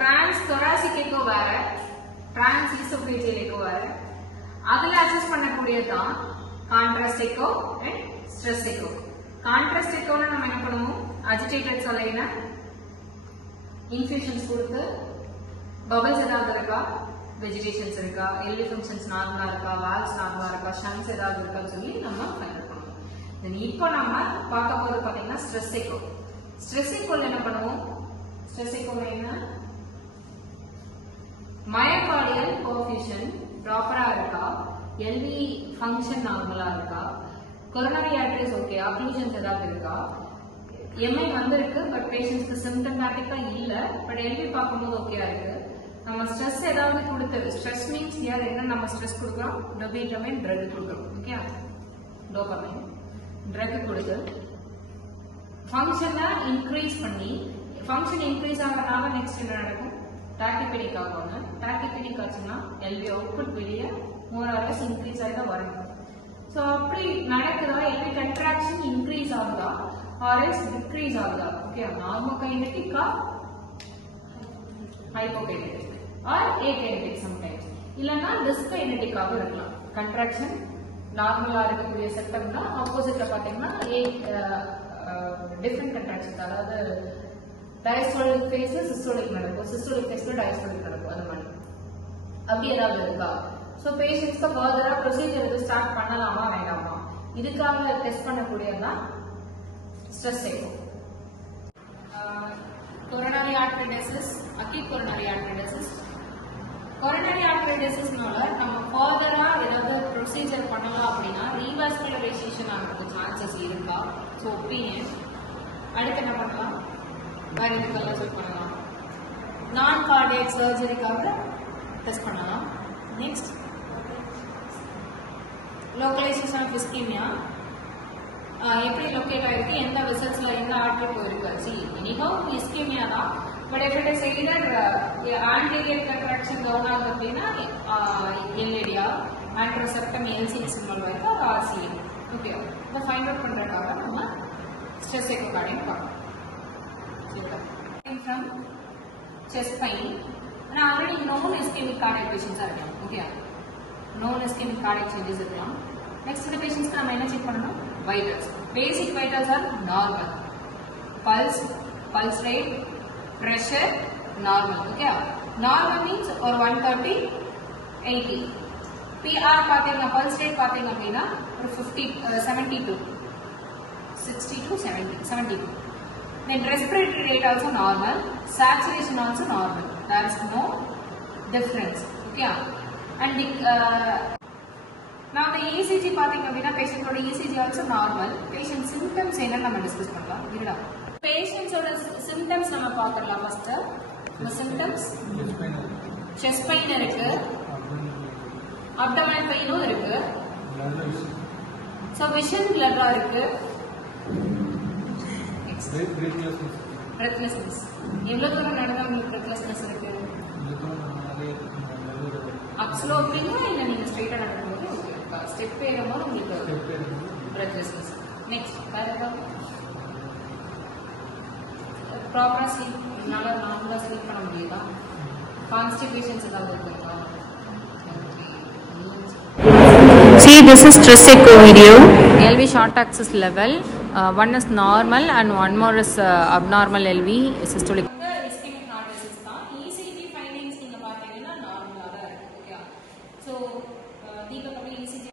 transthoracic echo வேற transesophageal echo வேற அதுல assess பண்ணக்கூடியதான் contrast echo and stress echo. contrast echo ல நம்ம என்ன பண்ணுவோம் agitated சொல்லைனா infusions கொடுத்து bubbles ஏதாவது இருக்கா vegetations இருக்கா LV functions நார்மலா இருக்கா valves நார்மலா இருக்கா shunts ஏதாவது இருக்கான்னு சொல்லி நம்ம ஃபைண்ட் பண்ணுவோம். தென் இப்போ நம்ம பார்க்க போறது பாத்தீங்கன்னா stress echo. stress echo ல என்ன பண்ணுவோம் stress echo ல என்ன myocardial coefficient ப்ராப்பரா இருக்கா LV function நார்மலா இருக்கா coronary arteries ஓகே occlusions ஏதாவது இருக்கா MI வந்திருக்கு பட் பேஷண்ட்ஸ்க்கு சிம்டமேட்டிக்கா இல்ல பட் LV பார்க்கும்போது ஓகேயா இருக்கு நம்ம ஸ்ட்ரெஸ் ஏதாவது கொடுத்தது ஸ்ட்ரெஸ் மீன்ஸ் யார் என்ன நம்ம ஸ்ட்ரெஸ் கொடுக்குறோம் டோபமைன் ட்ரக் கொடுக்குறோம் ஓகே டோபமைன் ட்ரக் கொடுத்து ஃபங்க்ஷனை இன்க்ரீஸ் பண்ணி ஃபங்க்ஷன் இன்க்ரீஸ் ஆகிறனால நெக்ஸ்ட் என்ன நடக்கும் டாக்கிபெடிக் ஆகும் டாக்கிபெடிக் ஆச்சுன்னா LV அவுட்புட் வெளியே மோர் ஆர் லெஸ் இன்க்ரீஸ் ஆகி தான் வரணும் ஸோ அப்படி நடக்குதா LV கண்ட்ராக்ஷன் இன்க்ரீஸ் ஆகுதா ஆர் எல்ஸ் டிக்ரீஸ் ஆகுதா okay நார்மோகைனெட்டிக்கா hypokinetic or akinetic sometimes இல்லனா dyskinetic ஆக இருக்கலாம் contraction நார்மலா இருக்கக்கூடிய செப்டம்னா ஆப்போசிட்ல பாத்தீங்கன்னா different contractions அதாவது diastolic phase systolic நடக்கும் systolic phaseல diastolic நடக்கும் அந்த மாதிரி அப்படி ஏதாவது இருக்கா சோ பேஷண்ட்ஸ்க்கு ஃபர்தரா ப்ரொசீஜர் எது ஸ்டார்ட் பண்ணலாமா வேண்டாமா இதுக்காக test பண்ணக்கூடியதான் stress echo. coronary artery disease acute coronary artery disease coronary artery disease நால நம்ம ஃபர்தரா ஏதாவது ப்ரொசீஜர் பண்ணலாம் அப்படினா ரீவாஸ்குலரைசேஷன் ஆகிறதுக்கு சான்சஸ் இருக்கா சோ ஒபினியன் அடுத்து என்ன பண்ணலாம் வேற எதுக்கெல்லாம் செக் பண்ணலாம் நான் கார்டியக் சர்ஜரிக்காக டெஸ்ட் பண்ணலாம் நெக்ஸ்ட் லோக்கலைசேஷன் ஆஃப் இஸ்கீமியா எப்படி லொகேட் ஆயிருக்கு எந்த வெசல்ஸ்ல எந்த ஆர்டரி போயிருக்கு சி எனிஹோ இஸ்கீமியா தான் but if it is either anterior contraction down ஆகுது அப்படின்னா எல்ஏடியா ஆன்ட்ரோசெப்டம் எல்சிஎஸ் இன்வால்வ் ஆயிருக்கு அது ஆர்சிஏ ஓகே இதை ஃபைண்ட் அவுட் பண்றதுக்காக நம்ம ஸ்ட்ரெஸ் எக்கோ கார்டியம் பார்க்கலாம் ஃப்ரம் செஸ்ட் பெயின் ஆனா ஆல்ரெடி நோன் இஸ்கெமிக் கார்டியக் பேஷண்ட்ஸா இருக்கலாம் okay known ischaemic cardiac changes இருக்கலாம் நெக்ஸ்ட் இந்த பேஷண்ட்ஸ்க்கு நம்ம என்ன செக் பண்ணணும் vitals basic vitals are normal pulse rate pressure normal okay normal means or 130 80 pr பாத்தீங்க pulse rate பாத்தீங்க அப்படினா ஒரு 50 72 60 to 72 then respiratory rate also normal saturation also normal there is no difference okay and now the ECG பாத்தீங்க அப்படினா பேஷண்டோட ECG also normal patient symptoms என்ன நம்ம discuss பண்ணலாம் இருடா பேஷண்ட்ஸோட symptoms நம்ம பார்க்கலாம் first the symptoms chest pain இருக்கு abdominal pain இருக்கு so vision blur இருக்கு breathlessness எவ்வளவு தூரம் நடந்தா உங்களுக்கு breathlessness இருக்கு அக்ஸ்லோப்பிங்கா இல்ல நீங்க ஸ்ட்ரைட்டா நடக்கும்போது ஸ்டெப் ஏறும்போது உங்களுக்கு breathlessness நெக்ஸ்ட் வேற ஏதாவது ப்ராப்பரா ஸ்லீப் நார்மலா ஸ்லீப் பண்ண முடியுதா கான்ஸ்டிபேஷன்ஸ் ஏதாவது இருக்குங்களா See, this is stress echo video. LV short axis level. One is normal and one more is abnormal LV systolic. Ischemic heart disease தான். ECG findings நீங்க பாத்தீங்கன்னா நார்மலா தான் இருக்கு. ஓகே. So நீங்க கம்மி ECG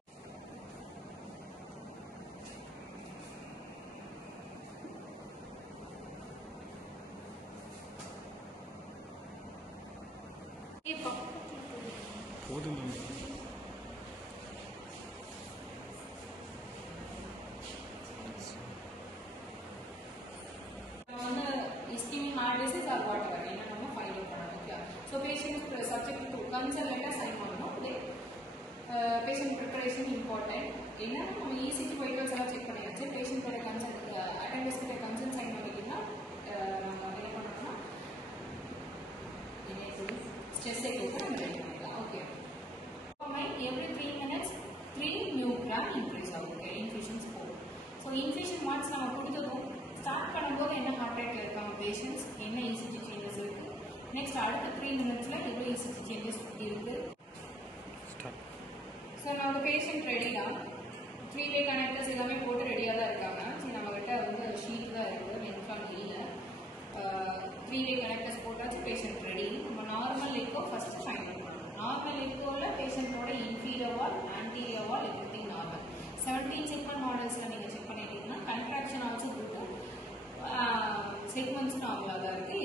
இப்போ போதும் ischemic heart disease or whatever என்ன நம்ம ஃபைல் பண்ணனும் okay so patient subject to concern letter sign பண்ணனும் தென் பேஷண்ட் பிரிபரேஷன் இம்பார்ட்டன்ட் என்ன நம்ம ECG வைட்டல்ஸ் எல்லாம் செக் பண்ணியாச்சு பேஷண்டோட கன்சர்ன் அட்டெண்டன்ஸ் கிட்ட கன்சர்ன் சைன் பண்ணிட்டீங்கன்னா நம்ம என்ன பண்ணனும்னா ஸ்ட்ரெஸ் எக்கோ பண்ணிக்கலாம் okay every 3 minutes 3 new gram increase ஆகும் ஓகே இன்ஃபியூஷன்ஸ் போகும் சோ இன்ஃபியூஷன் மார்க்ஸ் நம்ம கொடுத்ததும் ஸ்டார்ட் பண்ணும்போது என்ன ஹார்ட் ரேட்ல இருக்காங்க பேஷண்ட்ஸ் என்ன ECG சேஞ்சஸ் இருக்கு நெக்ஸ்ட் அடுத்த 3 minutesல எவ்வளோ ECG சேஞ்சஸ் இருக்கு. ஸோ நம்ம பேஷண்ட் ரெடி தான், 3-way கனெக்டர்ஸ் எல்லாமே போட்டு ரெடியாக தான் இருக்காங்க. சரி, நம்மகிட்ட வந்து ஷீட் தான் இருக்குது, வென்ஃப்ரான் இல்லை. 3-way கனெக்டர்ஸ் போட்டாச்சு, பேஷண்ட் ரெடி. நம்ம நார்மல் எக்கோ ஃபர்ஸ்ட் ஃபைண்ட் பண்ணணும். நார்மல் எக்கோவில் பேஷண்ட்டோட இன்ஃபீரியர் வால், ஆன்டீரியர் வால் எவ்ரிதிங் நார்மல். 17 செக்மெண்ட் மாடல்ஸில் நீங்கள் செக் பண்ணிட்டீங்கன்னா கண்ட்ராக்ஷன் ஆல்சோ இருக்கும், செக்மெண்ட்ஸ் நார்மலாக தான் இருக்குது,